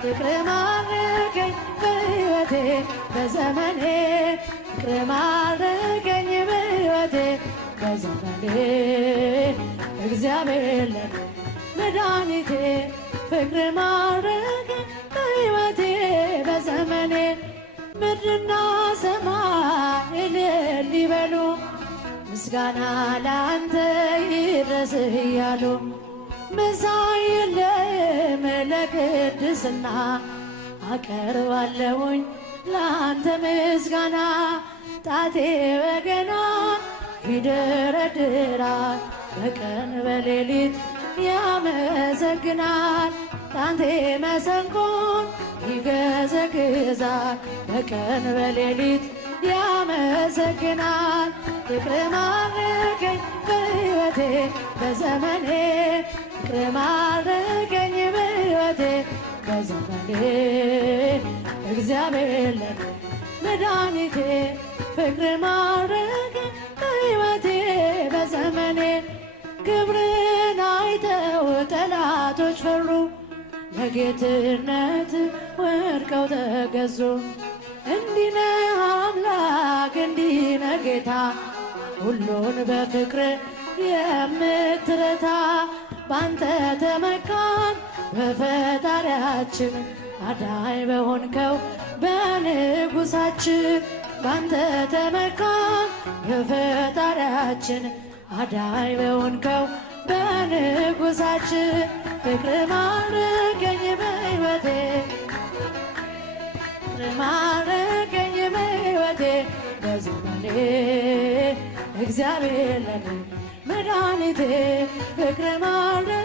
ፍቅር ማረከኝ በሕይወቴ በዘመኔ ፍቅር ማረከኝ በሕይወቴ በዘመኔ እግዚአብሔር ለኔ መድኃኒቴ ፍቅር ማረከኝ በሕይወቴ በዘመኔ ምድርና ሰማይ እልል ይበሉ ምስጋና ላንተ ይድረስህ እያሉ መሳይ የለም ለቅድስና አቀርባለሁኝ ላንተ ምስጋና ጣቴ በገና ይደረድራል በቀን በሌሊት ያመሰግናል ጣቴ መሰንቆን ይገዘግዛል በቀን በሌሊት ያመሰግናል ፍቅር ማረከኝ በሕይወቴ በዘመኔ ፍቅር ማረከኝ በሕይወቴ በዘመኔ እግዚአብሔር ለኔ መድኃኒቴ ፍቅር ማረከኝ በሕይወቴ በዘመኔ ክብርን አይተው ጠላቶች ፈሩ ለጌትነት ወድቀው ተገዙ እንዲነ አምላክ እንዲነ ጌታ ሁሉን በፍቅር የምትረታ ባንተ ተመካን በፈጣሪያችን አዳኝ በሆንከው በንጉሳችን ባንተ ተመካን በፈጣሪያችን አዳኝ በሆንከው በንጉሳችን ፍቅር ማረከኝ በሕይወቴ ፍቅር ማረከኝ በሕይወቴ በዘመኔ እግዚአብሔር ለኔ መድኃኒቴ ፍቅር ማረከኝ